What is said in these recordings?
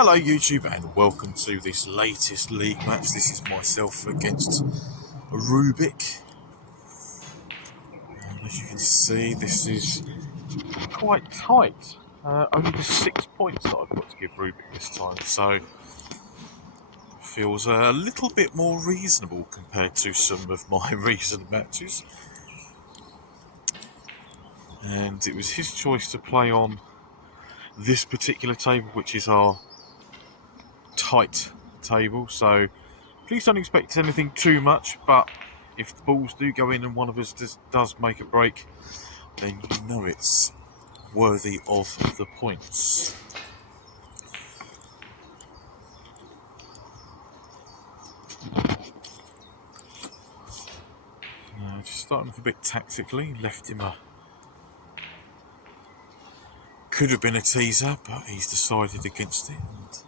Hello YouTube and welcome to this latest league match. This is myself against Rubik. And as you can see, this is quite tight. Only the 6 points that I've got to give Rubik this time, so it feels a little bit more reasonable compared to some of my recent matches. And it was his choice to play on this particular table, which is our tight table, so please don't expect anything too much, but if the balls do go in and one of us does make a break, then you know it's worthy of the points. Just starting off a bit tactically, left him could have been a teaser, but he's decided against it. And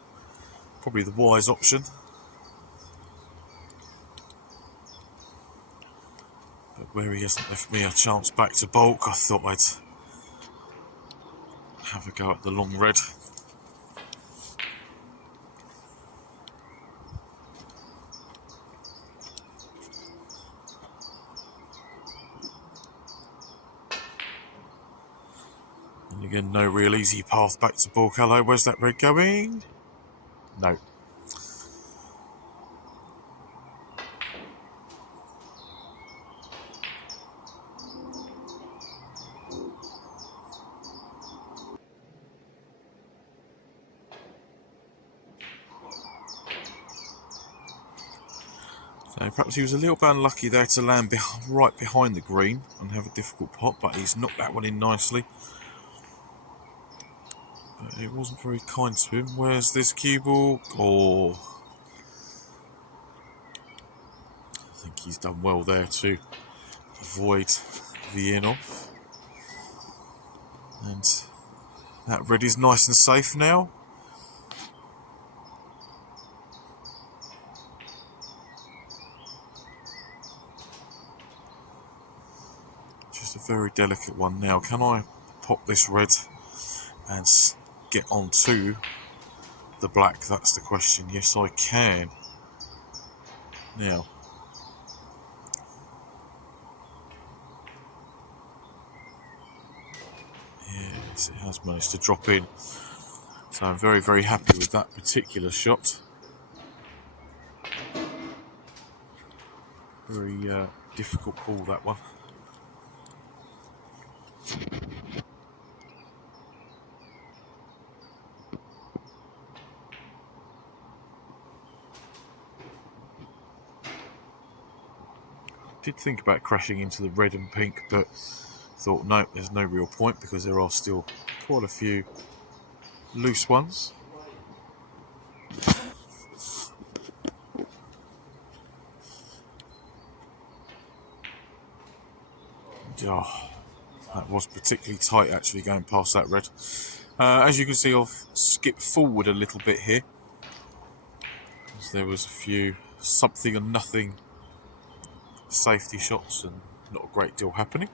probably the wise option. But where he hasn't left me a chance back to bulk, I thought I'd have a go at the long red. And again, no real easy path back to bulk. Hello, where's that red going? No. So perhaps he was a little bit unlucky there to land right behind the green and have a difficult pot, but he's knocked that one in nicely. But it wasn't very kind to him. Where's this cue ball? Oh, I think he's done well there to avoid the in-off. And that red is nice and safe now. Just a very delicate one now. Can I pop this red and get onto the black? That's the question. Yes, I can. Now, yes, it has managed to drop in. So I'm very, very happy with that particular shot. Very difficult ball, that one. Did think about crashing into the red and pink, but thought no, there's no real point because there are still quite a few loose ones. Oh, that was particularly tight actually going past that red. As you can see, I've skipped forward a little bit here because there was a few something and nothing safety shots and not a great deal happening.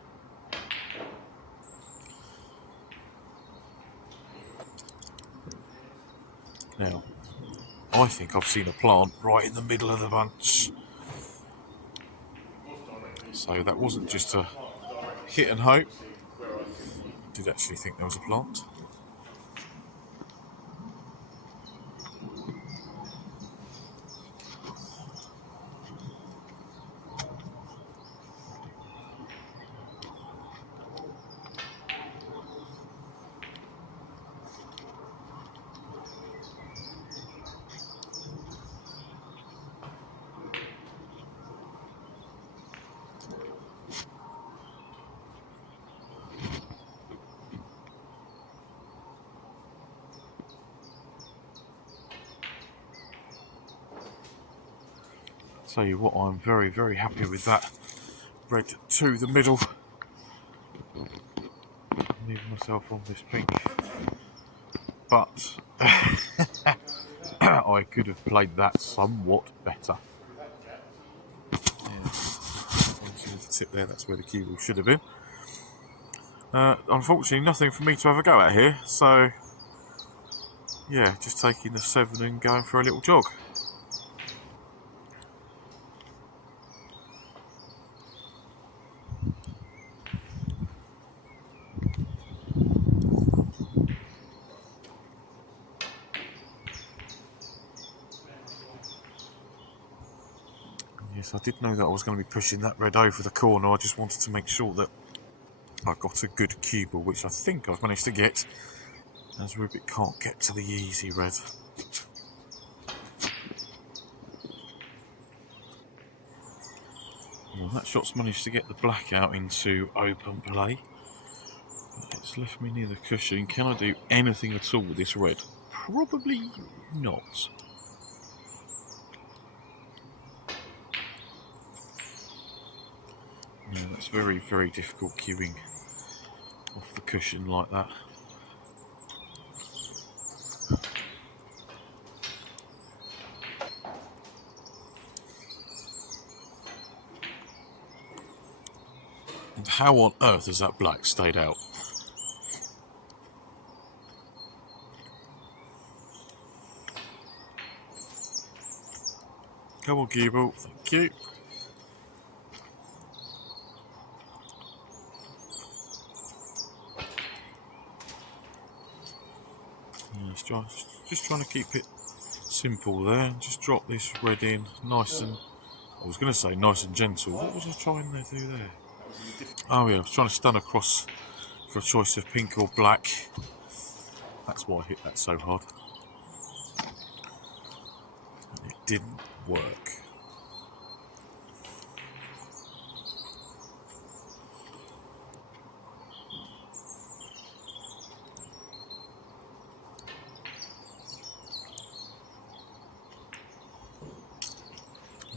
Now, I think I've seen a plant right in the middle of the bunch. So that wasn't just a hit and hope. I did actually think there was a plant. Tell you what, I'm very, very happy with that red to the middle. Leave myself on this pink, but I could have played that somewhat better. Yeah, the tip there, that's where the cue ball should have been. Unfortunately, nothing for me to have a go at here, so yeah, just taking the 7 and going for a little jog. Yes, I did know that I was going to be pushing that red over the corner. I just wanted to make sure that I got a good cue ball, which I think I've managed to get, as Rubik can't get to the easy red. Well, that shot's managed to get the black out into open play. It's left me near the cushion. Can I do anything at all with this red? Probably not. Yeah, that's very, very difficult cueing off the cushion like that. And how on earth has that black stayed out? Come on, cue ball. Thank you. Yeah, just trying to keep it simple there. Just drop this red in nice and... I was going to say nice and gentle. What was I trying to do there? Oh yeah, I was trying to stun across for a choice of pink or black. That's why I hit that so hard. It didn't work.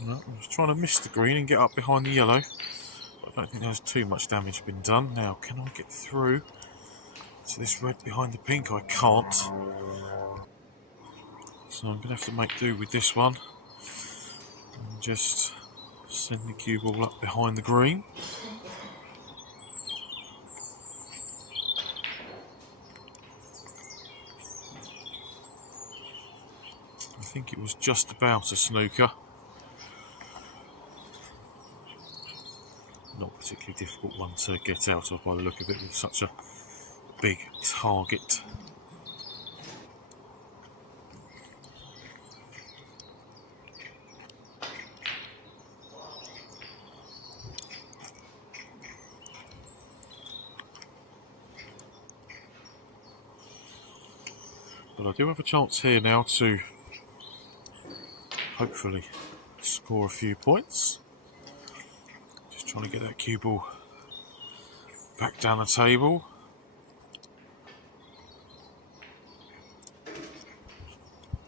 No, I was trying to miss the green and get up behind the yellow. I don't think there's too much damage been done. Now, can I get through to this red behind the pink? I can't. So I'm going to have to make do with this one. And just send the cue ball up behind the green. I think it was just about a snooker. Not a particularly difficult one to get out of by the look of it with such a big target. But I do have a chance here now to hopefully score a few points. Just trying to get that cue ball back down the table.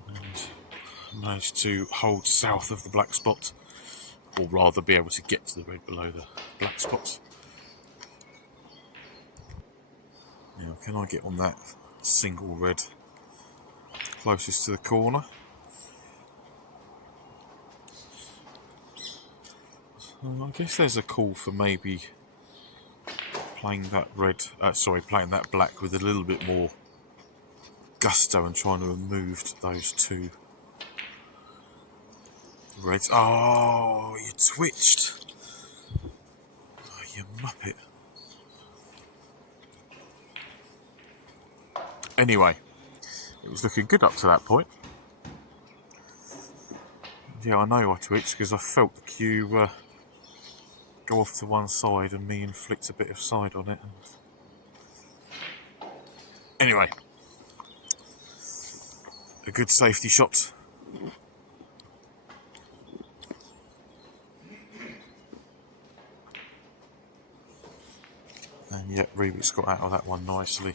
And managed to hold south of the black spot, or rather be able to get to the red below the black spots. Now, can I get on that single red closest to the corner? I guess there's a call for maybe playing that playing that black with a little bit more gusto and trying to remove those two reds. Oh, you twitched. Oh, you muppet. Anyway, it was looking good up to that point. Yeah, I know I twitched because I felt the cue go off to one side and me inflict a bit of side on it. Anyway, a good safety shot. And yet Rubik's got out of that one nicely.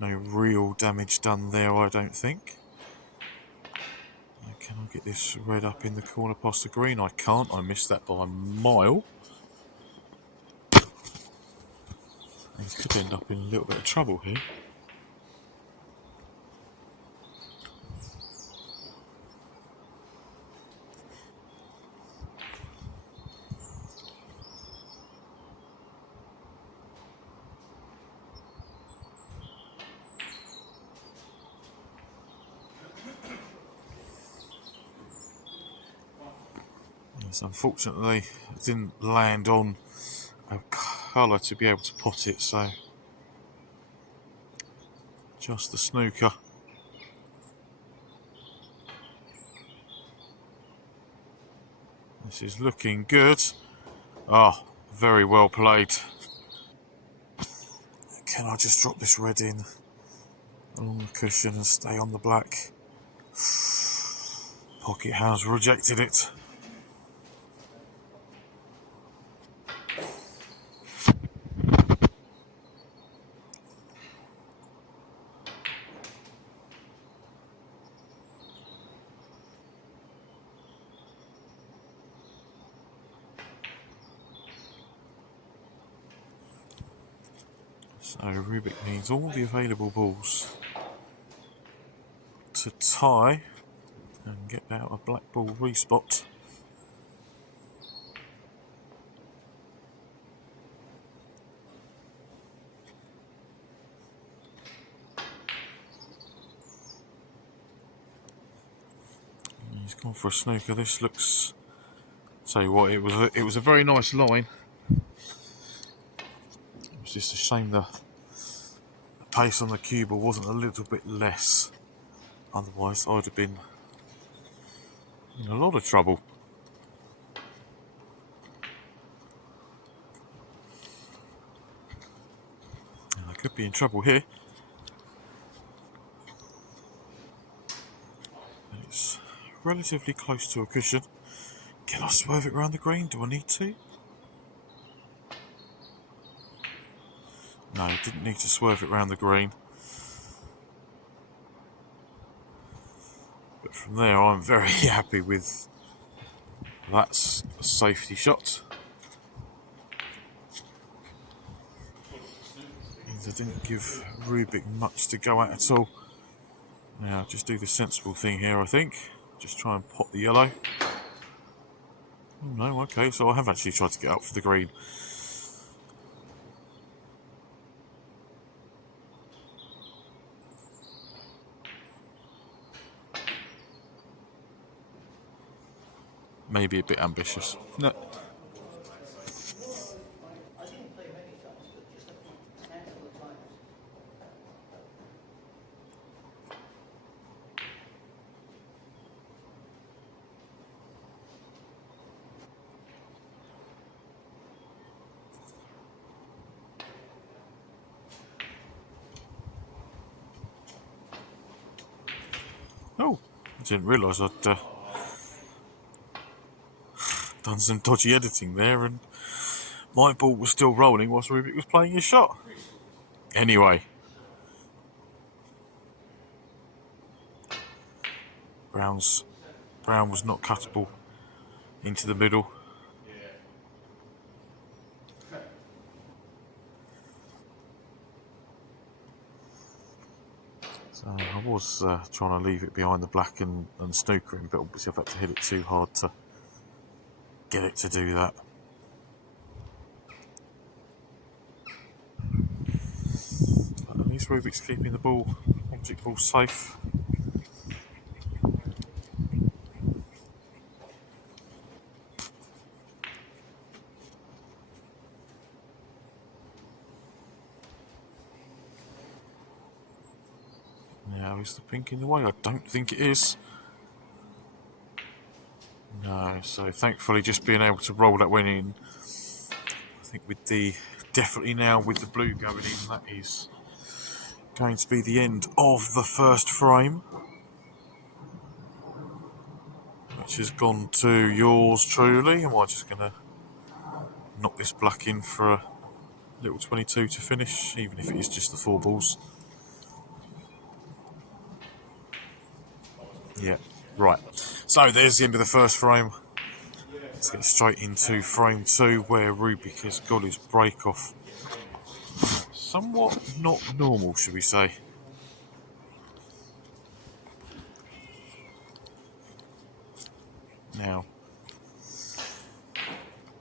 No real damage done there, I don't think. Can I get this red up in the corner past the green? I can't. I missed that by a mile. And could end up in a little bit of trouble here. So unfortunately, it didn't land on a colour to be able to pot it, so just the snooker. This is looking good. Ah, very well played. Can I just drop this red in along the cushion and stay on the black? Pocket has rejected it. So Rubik needs all the available balls to tie and get out a black ball respot. He's gone for a snooker. This looks. Tell you what, it was a very nice line. It was just a shame the pace on the cue ball wasn't a little bit less. Otherwise, I'd have been in a lot of trouble. And I could be in trouble here. And it's relatively close to a cushion. Can I swerve it around the green? Do I need to? No, didn't need to swerve it around the green. But from there, I'm very happy with that's a safety shot. Means I didn't give Rubik much to go at all. Now, just do the sensible thing here, I think. Just try and pot the yellow. Oh, no, okay, so I have actually tried to get up for the green. Maybe a bit ambitious. No. Oh, I didn't realise I'd done some dodgy editing there, and my ball was still rolling whilst Rubik was playing his shot. Anyway, Brown was not cuttable into the middle. So I was trying to leave it behind the black and snookering, but obviously I've had to hit it too hard to get it to do that. But at least Rubik's keeping the object ball safe. Now, is the pink in the way? I don't think it is. No, so thankfully just being able to roll that one in. I think definitely now with the blue going in, that is going to be the end of the first frame. Which has gone to yours truly. Am I just going to knock this black in for a little 22 to finish, even if it is just the 4 balls? Yeah, right. So there's the end of the first frame. Let's get straight into frame 2, where Rubik has got his break off. Somewhat not normal, should we say. Now,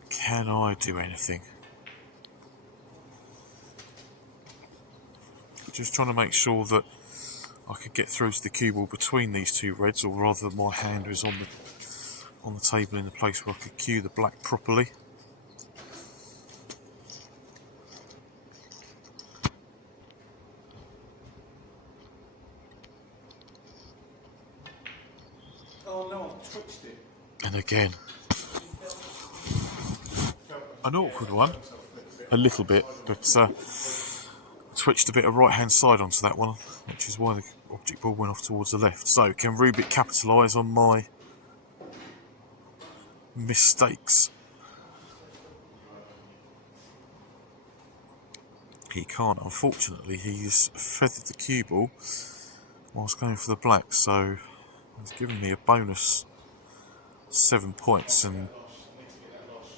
can I do anything? Just trying to make sure that I could get through to the cue ball between these two reds, or rather my hand was on on the table in the place where I could cue the black properly. Oh no, I've twitched it. And again, an awkward one, a little bit, but twitched a bit of right hand side onto that one, which is why the object ball went off towards the left. So can Rubik capitalise on my mistakes? He can't, unfortunately. He's feathered the cue ball whilst going for the black, so he's given me a bonus 7 points, and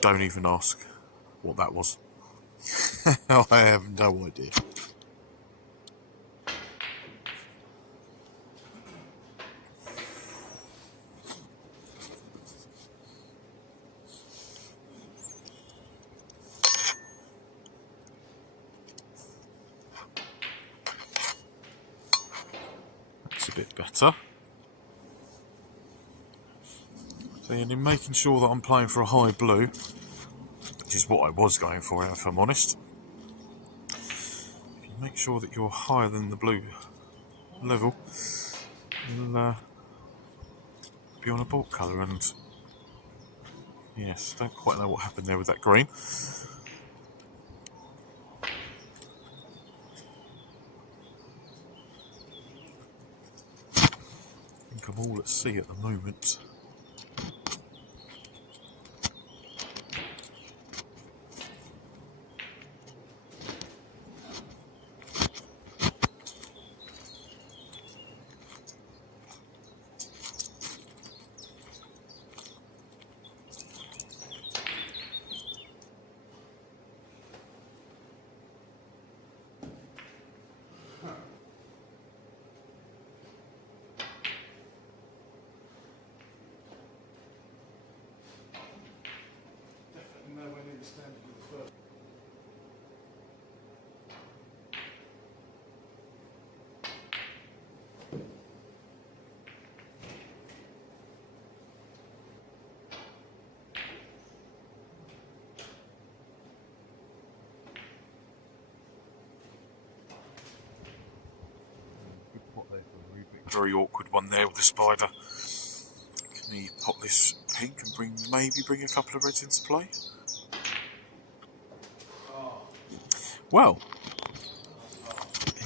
don't even ask what that was. I have no idea. That's a bit better. So in making sure that I'm playing for a high blue, which is what I was going for, if I'm honest, if you make sure that you're higher than the blue level, you'll be on a bulk colour. And yes, don't quite know what happened there with that green. I think I'm all at sea at the moment. Definitely nowhere near the standard of the first. Good pot there for Rubik. Very awkward one there with the spider. Can he pop this pink and maybe bring a couple of reds into play? Well,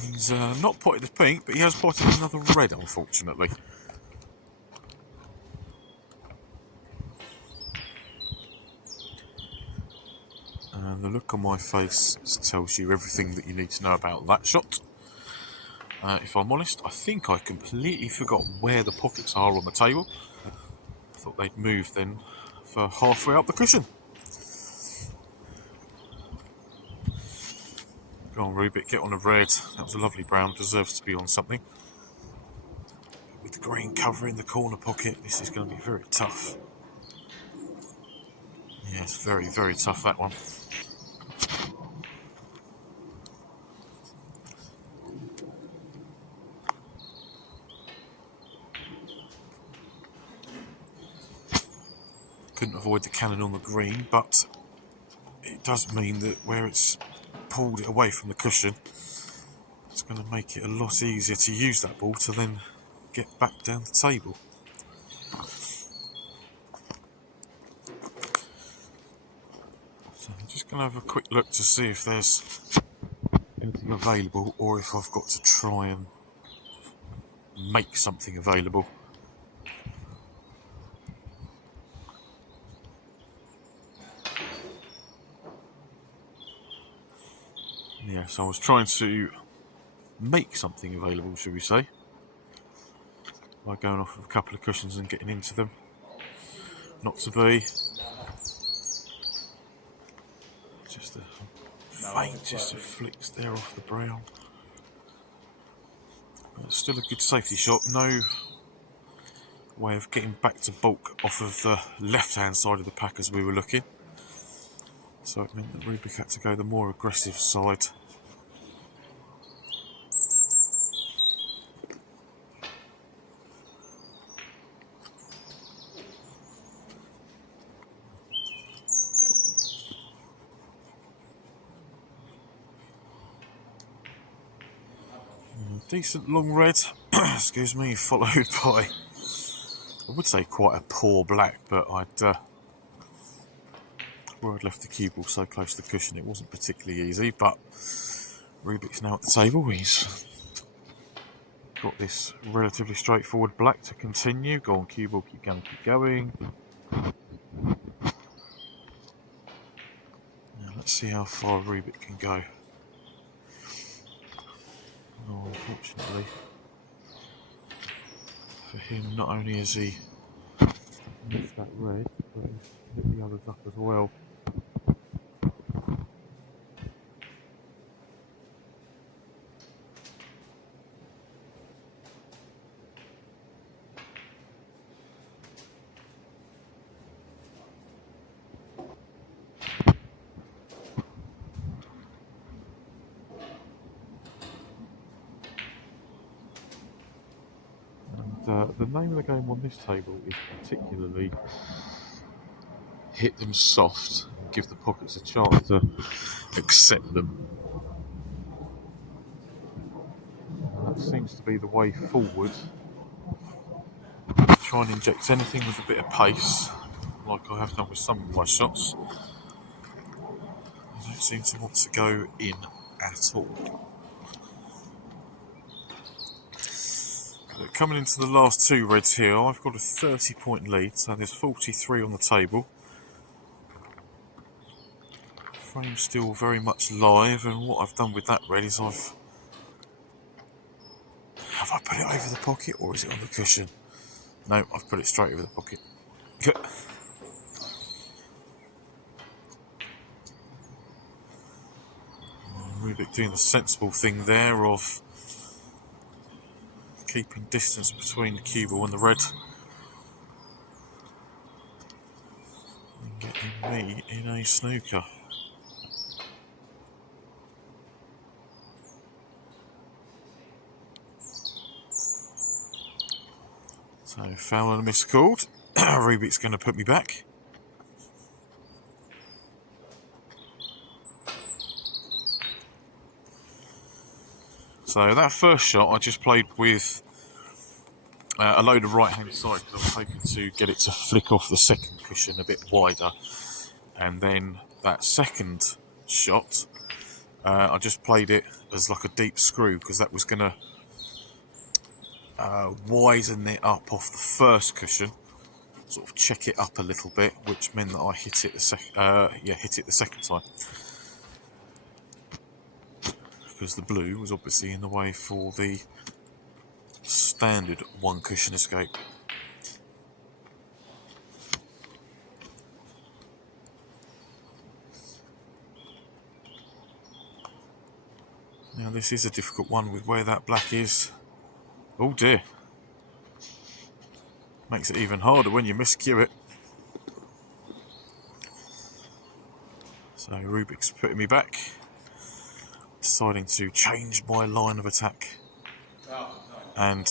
he's not potted the pink, but he has potted another red, unfortunately. And the look on my face tells you everything that you need to know about that shot. If I'm honest, I think I completely forgot where the pockets are on the table. I thought they'd moved then for halfway up the cushion. Go on, Rubik, get on a red. That was a lovely brown, deserves to be on something. With the green covering the corner pocket, this is going to be very tough. Yes, very, very tough, that one. Couldn't avoid the cannon on the green, but it does mean that where it's pulled it away from the cushion, it's going to make it a lot easier to use that ball to then get back down the table. So I'm just going to have a quick look to see if there's anything available, or if I've got to try and make something available. Yeah, so I was trying to make something available, should we say, by going off of a couple of cushions and getting into them. Not to be. Just the faintest of flicks there off the brown. But it's still a good safety shot. No way of getting back to bulk off of the left-hand side of the pack as we were looking. So it meant that Rubik had to go the more aggressive side. decent long red, excuse me, followed by, I would say, quite a poor black, but where I'd left the cue ball so close to the cushion, it wasn't particularly easy. But Rubik's now at the table. He's got this relatively straightforward black to continue. Go on, cue ball, keep going, keep going. Now let's see how far Rubik can go. Oh, unfortunately for him, not only has he missed that red, but he's hit the others up as well. And the name of the game on this table is particularly hit them soft and give the pockets a chance to accept them. That seems to be the way forward. Try and inject anything with a bit of pace, like I have done with some of my shots. I don't seem to want to go in at all. But coming into the last two reds here, I've got a 30-point lead, so there's 43 on the table. Frame's still very much live, and what I've done with that red is have I put it over the pocket or is it on the cushion? No, I've put it straight over the pocket. Rubik doing the sensible thing there of keeping distance between the cue ball and the red and getting me in a snooker. So foul and a miss called. Rubik's going to put me back. So that first shot I just played with a load of right hand side because I was hoping to get it to flick off the second cushion a bit wider. And then that second shot I just played it as like a deep screw because that was going to widen it up off the first cushion, sort of check it up a little bit, which meant that I hit it the second time because the blue was obviously in the way for the standard one cushion escape. Now this is a difficult one with where that black is. Oh dear. Makes it even harder when you miscue it. So Rubik's putting me back, deciding to change my line of attack. And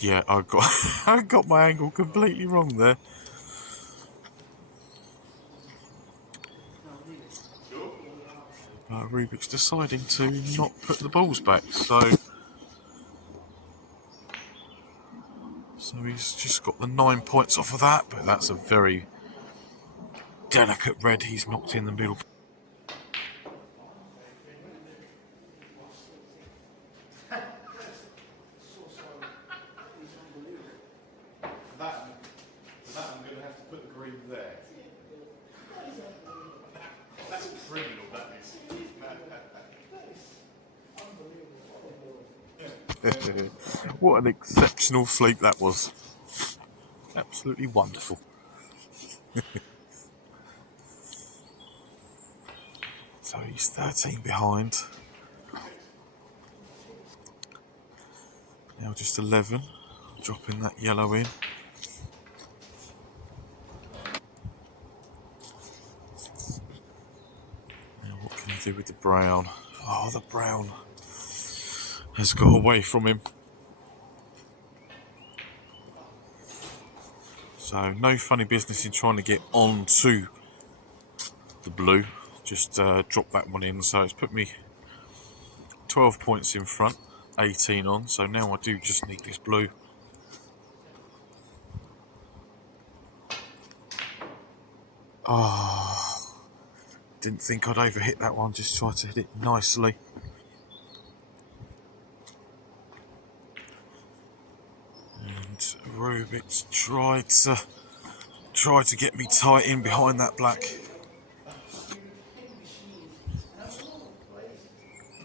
yeah, I got my angle completely wrong there. Rubik's deciding to not put the balls back, so he's just got the 9 points off of that, but that's a very delicate red he's knocked in the middle. For that I'm going to have to put the green there. That's criminal, that is. What an exceptional fleet that was. Absolutely wonderful. So he's 13 behind. Now just 11. Dropping that yellow in. Now what can he do with the brown? Oh, the brown has got away from him. So no funny business in trying to get onto the blue. Just drop that one in. So it's put me 12 points in front, 18 on, so now I do just need this blue. Oh, didn't think I'd overhit that one, just tried to hit it nicely. And Rubik's tried to get me tight in behind that black.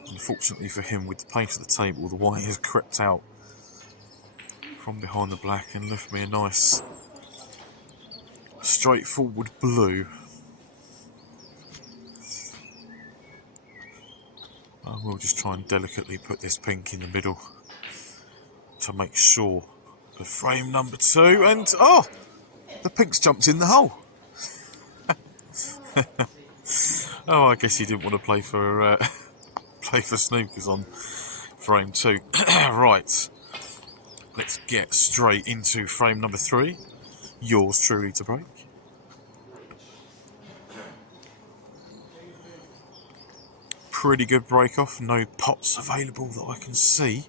Unfortunately for him, with the pace of the table, the white has crept out from behind the black and left me a nice straightforward blue. I will just try and delicately put this pink in the middle to make sure of frame number 2, and oh, the pink's jumped in the hole. Oh, I guess he didn't want to play for snookers on frame 2. Right, let's get straight into frame number 3. Yours truly to break. Pretty good break off, no pots available that I can see.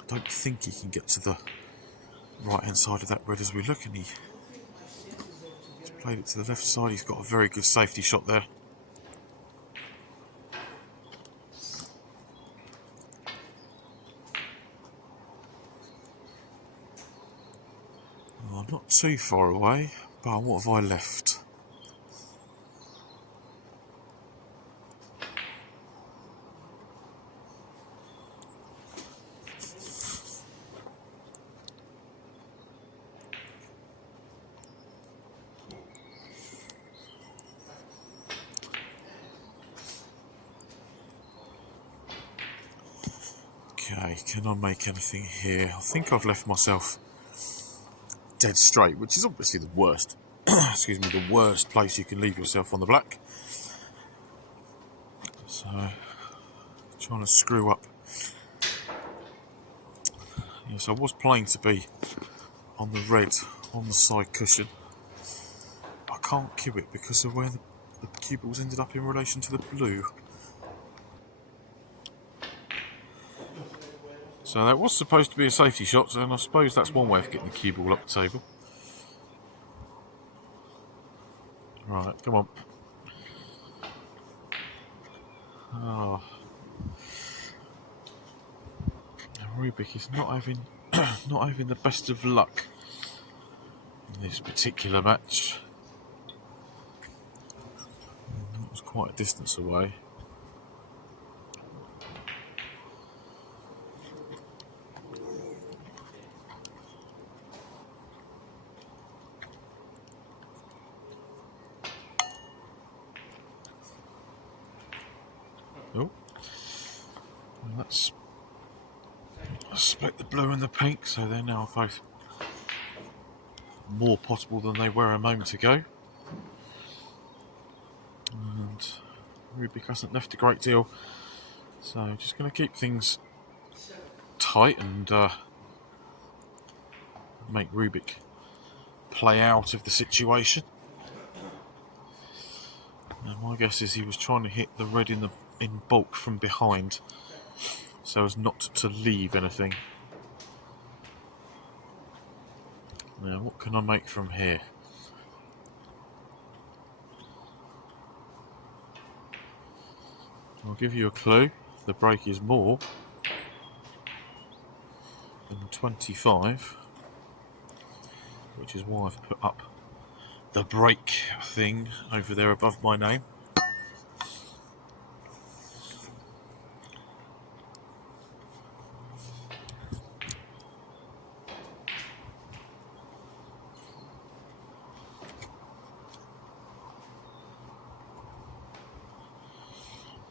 I don't think he can get to the right hand side of that red as we look, and he's played it to the left side. He's got a very good safety shot there. Well, I'm not too far away, but what have I left? Okay, can I make anything here? I think I've left myself dead straight, which is obviously the worst. Excuse me, the worst place you can leave yourself on the black. So, trying to screw up. Yes, I was playing to be on the red on the side cushion. I can't cue it because of where the cue balls ended up in relation to the blue. So that was supposed to be a safety shot, and I suppose that's one way of getting the cue ball up the table. Right, come on. Oh. Rubik is not having the best of luck in this particular match. That was quite a distance away. Oh, well, that's split the blue and the pink, so they're now both more possible than they were a moment ago. And Rubik hasn't left a great deal, so just going to keep things tight and make Rubik play out of the situation. Now my guess is he was trying to hit the red in bulk from behind, so as not to leave anything. Now what can I make from here? I'll give you a clue. The break is more than 25, which is why I've put up the break thing over there above my name.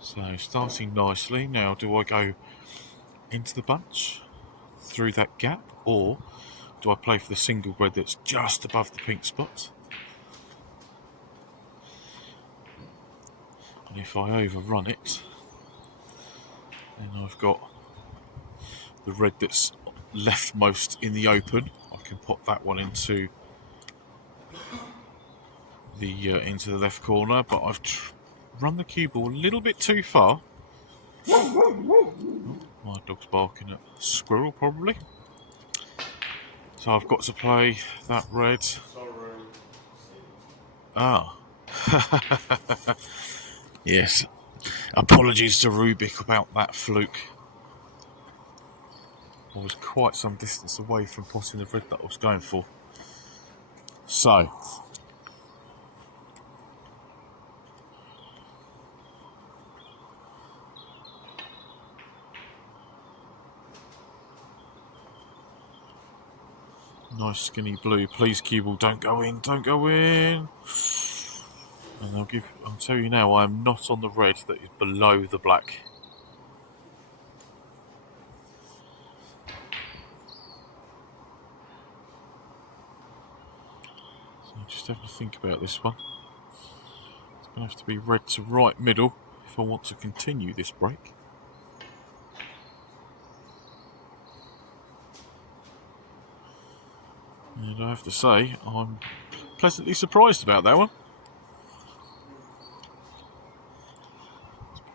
So starting nicely. Now do I go into the bunch through that gap, or do I play for the single red that's just above the pink spot? And if I overrun it, then I've got the red that's leftmost in the open. I can pop that one into the left corner, but I've run the cue ball a little bit too far. Oh, my dog's barking at a squirrel, probably. So I've got to play that red. Ah. Yes. Apologies to Rubik about that fluke. I was quite some distance away from potting the red that I was going for. So. Nice skinny blue. Please, cue ball, don't go in, don't go in. And I'll tell you now, I am not on the red that is below the black. So just have to think about this one. It's going to have to be red to right middle if I want to continue this break. And I have to say, I'm pleasantly surprised about that one.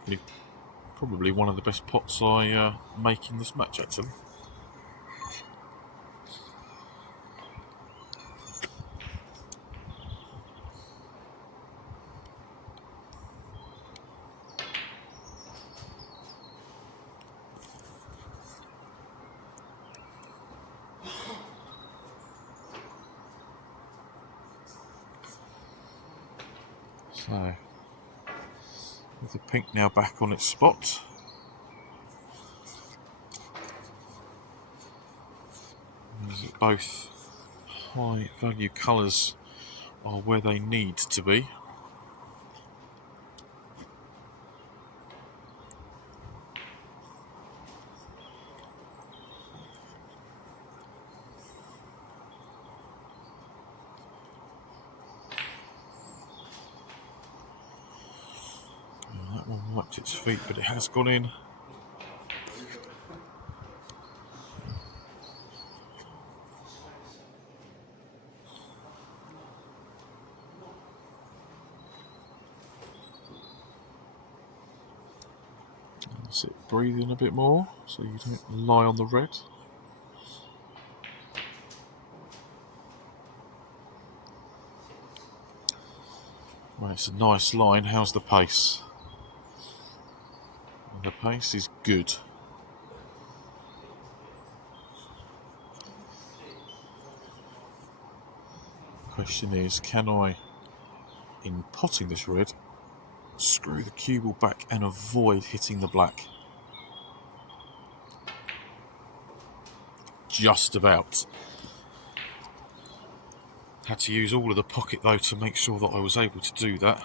It's probably one of the best pots I make in this match, actually. So, with the pink now back on its spot. Both high value colours are where they need to be. And that one wiped its feet, but it has gone in. Sit breathing a bit more so you don't lie on the red. Well, it's a nice line. How's the pace? The pace is good. Question is, can I, in potting this red, screw the cue ball back and avoid hitting the black? Just about. Had to use all of the pocket though to make sure that I was able to do that.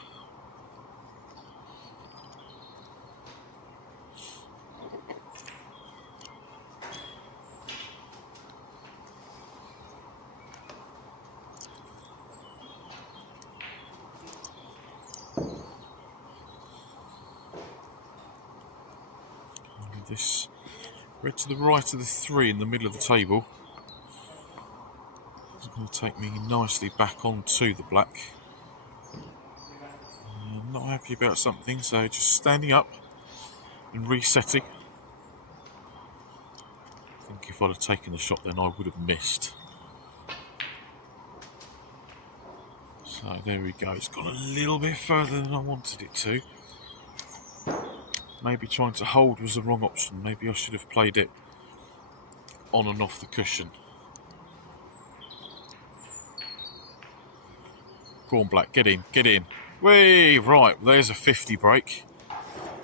And this red to the right of the 3 in the middle of the table is going to take me nicely back onto the black. I'm not happy about something, so just standing up and resetting. I think if I'd have taken the shot then I would have missed. So there we go, it's gone a little bit further than I wanted it to. Maybe trying to hold was the wrong option. Maybe I should have played it on and off the cushion. Go on, black, get in, get in. Whee! Right, there's a 50 break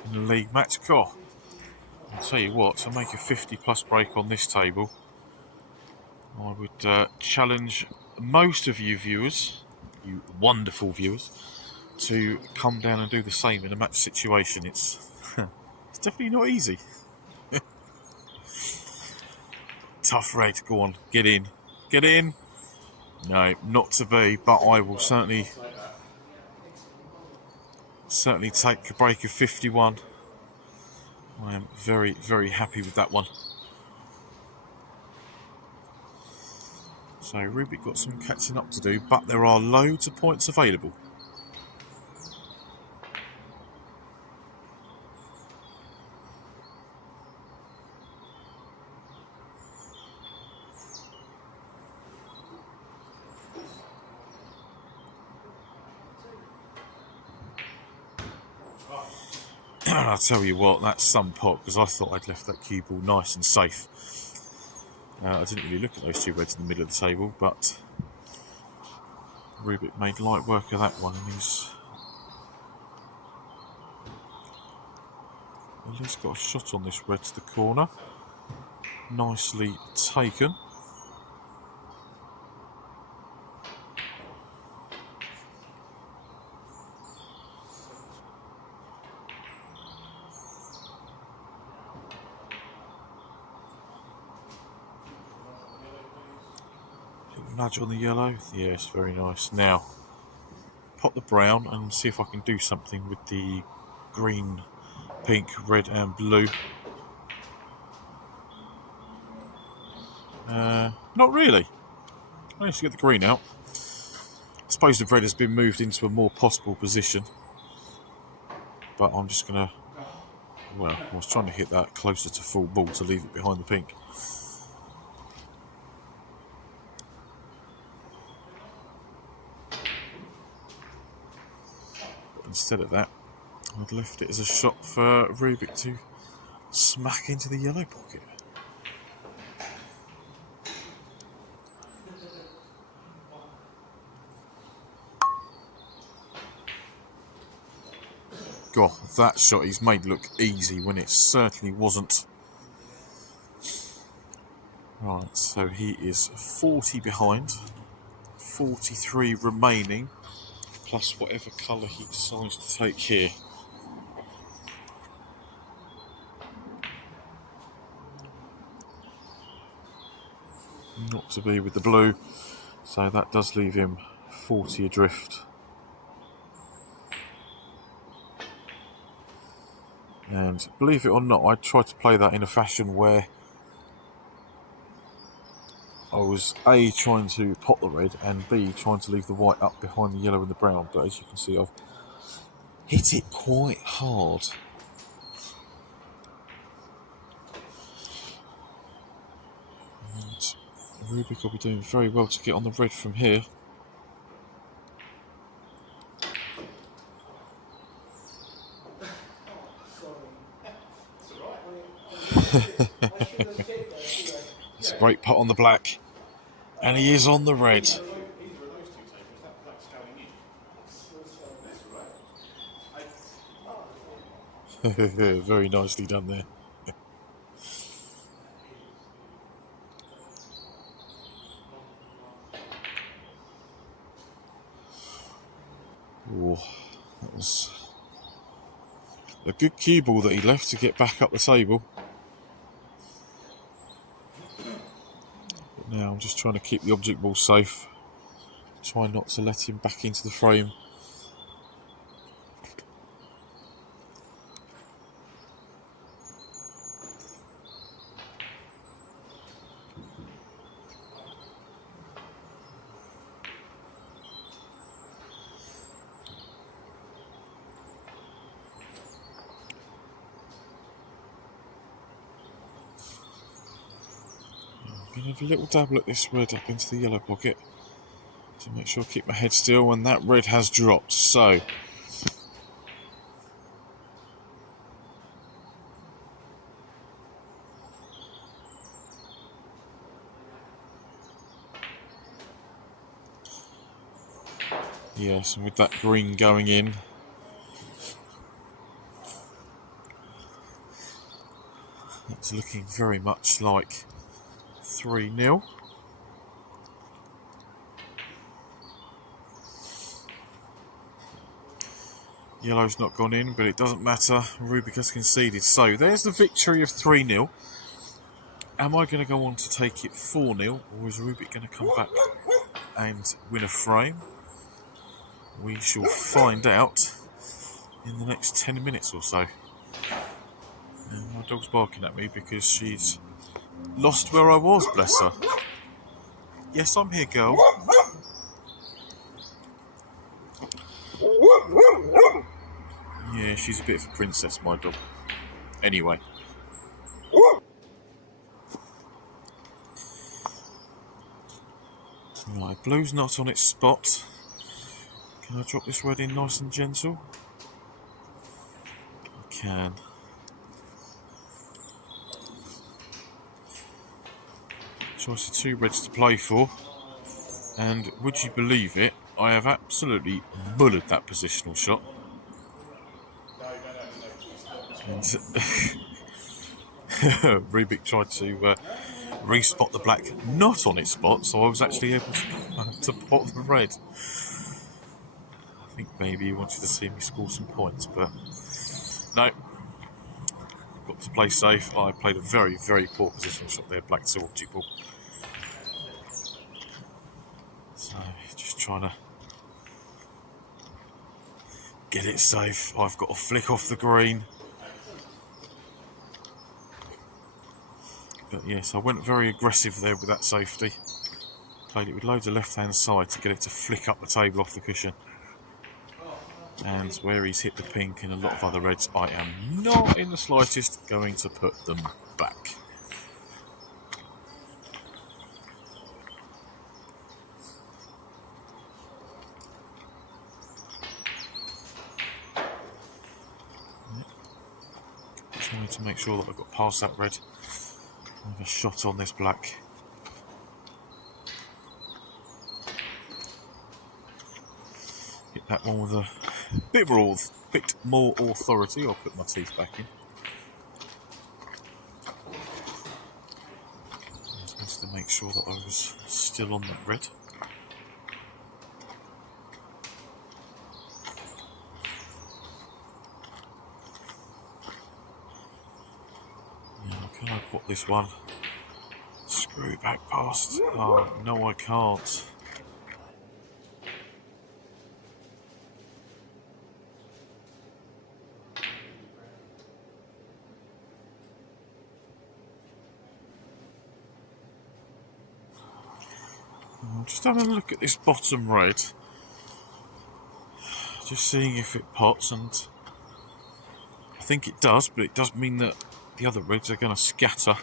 in the league match. God, I'll tell you what, to make a 50 plus break on this table, I would challenge most of you viewers, you wonderful viewers, to come down and do the same in a match situation. It's it's definitely not easy. Tough red, go on, get in. Get in. No, not to be, but I will certainly take a break of 51. I am very, very happy with that one. So Rubik got some catching up to do, but there are loads of points available. I'll tell you what, that's some pot, because I thought I'd left that cue ball nice and safe. I didn't really look at those two reds in the middle of the table, but Rubik made light work of that one, and he's at least got a shot on this red to the corner. Nicely taken. Little nudge on the yellow. Yes, very nice. Now, pop the brown and see if I can do something with the green, pink, red and blue. Not really. I managed to get the green out. I suppose the red has been moved into a more possible position. But I'm just going to... Well, I was trying to hit that closer to full ball to leave it behind the pink. But instead of that, I'd left it as a shot for Rubik to smack into the yellow pocket. God, that shot he's made look easy when it certainly wasn't. Right, so he is 40 behind, 43 remaining, plus whatever colour he decides to take here. Not to be with the blue, so that does leave him 40 adrift. And believe it or not, I tried to play that in a fashion where I was A, trying to pot the red, and B, trying to leave the white up behind the yellow and the brown. But as you can see, I've hit it quite hard. And Rubik will be doing very well to get on the red from here. It's a great putt on the black, and he is on the red. Very nicely done there. Oh, that was a good cue ball that he left to get back up the table. But now I'm just trying to keep the object ball safe. Try not to let him back into the frame. I'm going to have a little dabble at this red up into the yellow pocket to make sure I keep my head still, and that red has dropped. So yes, and with that green going in, it's looking very much like 3-0. Yellow's not gone in, but it doesn't matter. Rubik has conceded. So there's the victory of 3-0. Am I going to go on to take it 4-0, or is Rubik going to come back and win a frame? We shall find out in the next 10 minutes or so. And my dog's barking at me because she's lost where I was, bless her. Yes, I'm here, girl. Yeah, she's a bit of a princess, my dog. Anyway. Right, blue's not on its spot. Can I drop this red in nice and gentle? can. Choice of 2 reds to play for, and would you believe it, I have absolutely bullied that positional shot. And Rubik tried to respot the black not on its spot, so I was actually able to pot the red. I think maybe he wanted to see me score some points, but no. Got to play safe. I played a very, very poor positional shot there, black to object ball. So just trying to get it safe. I've got to flick off the green. But yes, I went very aggressive there with that safety. Played it with loads of left-hand side to get it to flick up the table off the cushion. And where he's hit the pink and a lot of other reds, I am not in the slightest going to put them back. Just wanted to make sure that I got past that red. I have a shot on this black. Hit that one with a bit more authority. I'll put my teeth back in. Just to make sure that I was still on that red. Now, can I put this one? Screw back past. Oh, no, I can't. I'm just having a look at this bottom red. Just seeing if it pots, and I think it does, but it does mean that the other reds are going to scatter.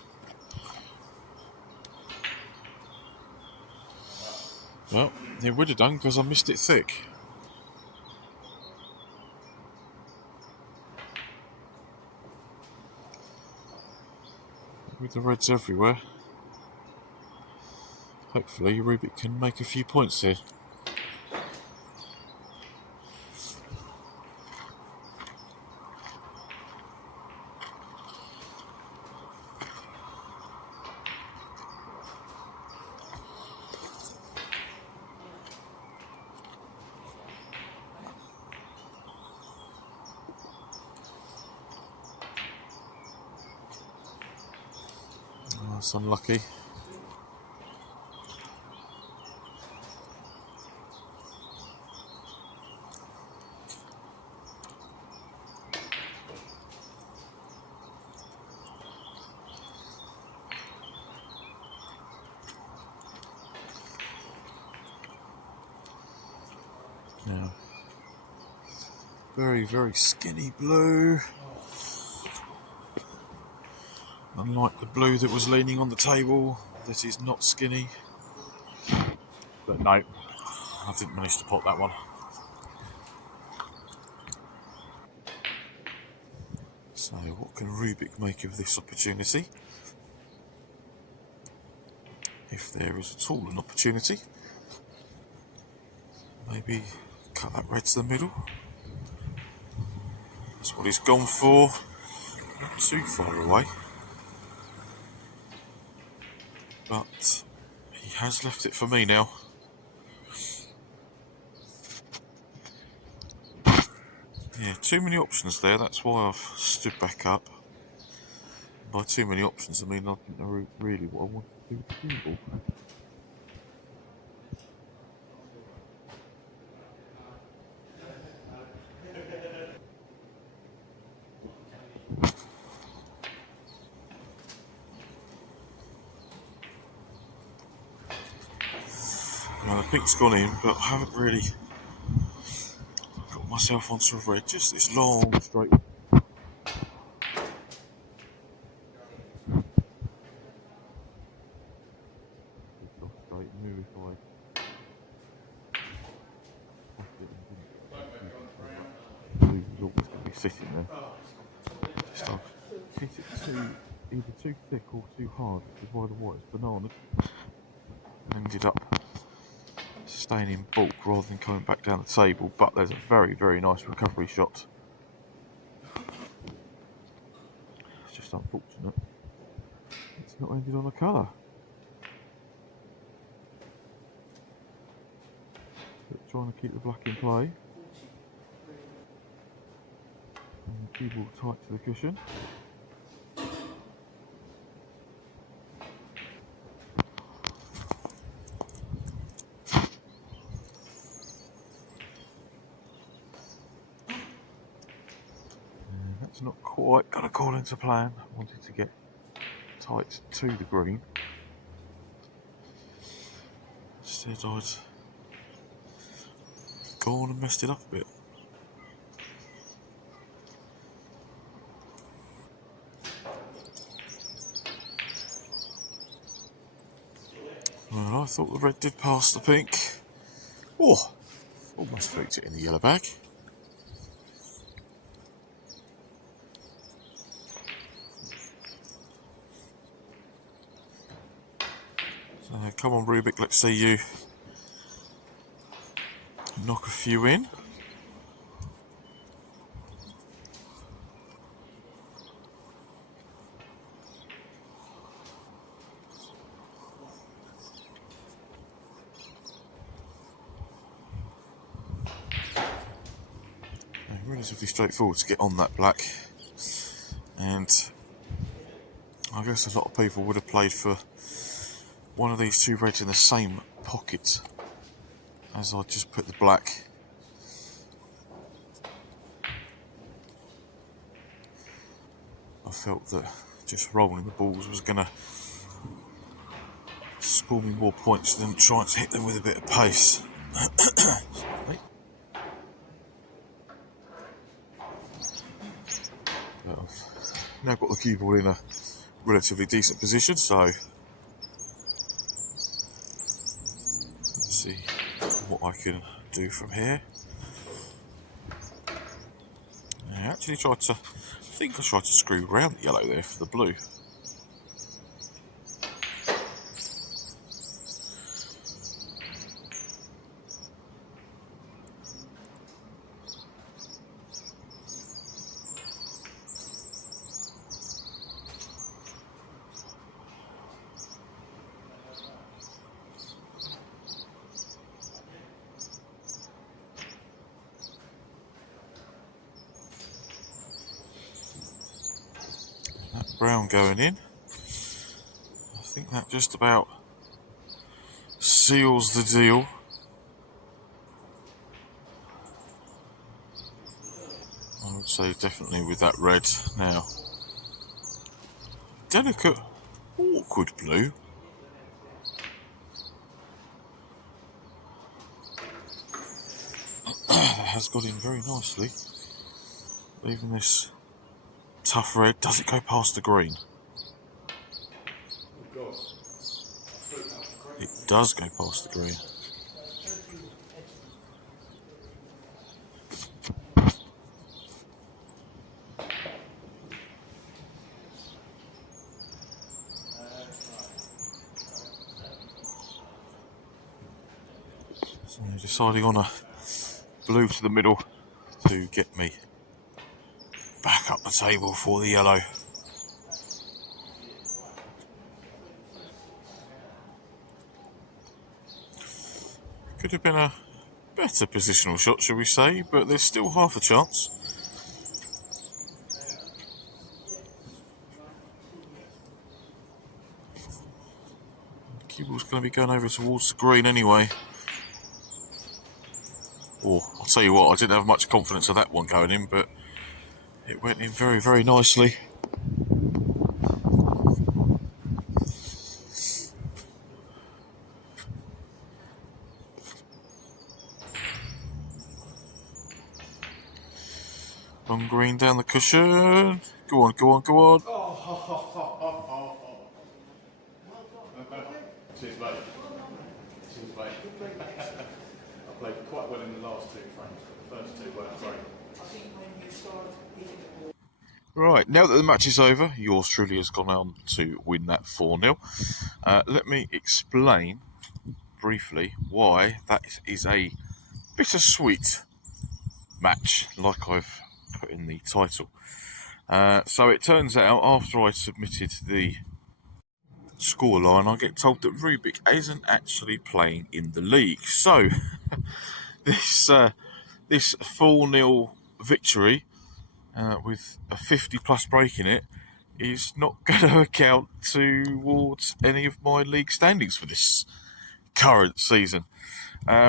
Well, it would have done because I missed it thick. With the reds everywhere, hopefully Rubik can make a few points here. Oh, that's unlucky. Now, very, very skinny blue. Unlike the blue that was leaning on the table, this is not skinny. But no, I didn't manage to pot that one. So what can Rubik make of this opportunity? If there is at all an opportunity. Maybe cut that red to the middle. That's what he's gone for. Not too far away. But he has left it for me now. Yeah, too many options there. That's why I've stood back up. By too many options, I mean I didn't know really what I wanted to do with the green ball. Now the pink's gone in, but I haven't really got myself onto a red. Just this long straight. Straight knew if I popped it and didn't, blue was always going to be sitting there. Just I've hit it either too thick or too hard, which is why the white's banana ended up staying in bulk rather than coming back down the table. But there's a very, very nice recovery shot. It's just unfortunate it's not ended on a colour. But trying to keep the black in play. And the cue ball tight to the cushion. And that's not quite got according to plan. I wanted to get tight to the green. Instead I'd gone and messed it up a bit. Well, I thought the red did pass the pink. Oh, almost faked it in the yellow bag. So come on Rubik, let's see you knock a few in. Relatively straightforward to get on that black, and I guess a lot of people would have played for one of these two reds in the same pocket as I just put the black. I felt that just rolling the balls was going to score me more points than trying to hit them with a bit of pace. But I've now got the cue ball in a relatively decent position, so let's see what I can do from here. I actually tried to, I think I tried to screw round the yellow there for the blue. Brown going in. I think that just about seals the deal. I would say definitely with that red now. Delicate, awkward blue. That has got in very nicely. Even this tough red, does it go past the green? It does go past the green. So deciding on a blue to the middle to get me back up the table for the yellow. Could have been a better positional shot, shall we say, but there's still half a chance. The cue ball's going to be going over towards the green anyway. Or, I'll tell you what, I didn't have much confidence of that one going in, but it went in very, very nicely. Long green down the cushion. Go on, go on, go on. Too late. Too late. I played quite well in the last two frames, but the first two weren't great. Right, now that the match is over, yours truly has gone on to win that 4-0. Let me explain briefly why that is a bittersweet match, like I've put in the title. So it turns out, after I submitted the scoreline, I get told that Rubik isn't actually playing in the league. So this 4-0 victory with a 50 plus break in it is not going to account towards any of my league standings for this current season,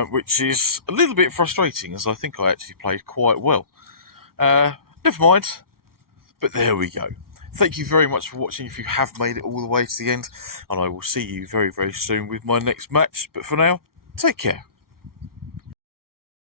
which is a little bit frustrating, as I think I actually played quite well. Never mind, but there we go. Thank you very much for watching if you have made it all the way to the end, and I will see you very, very soon with my next match. But for now, take care.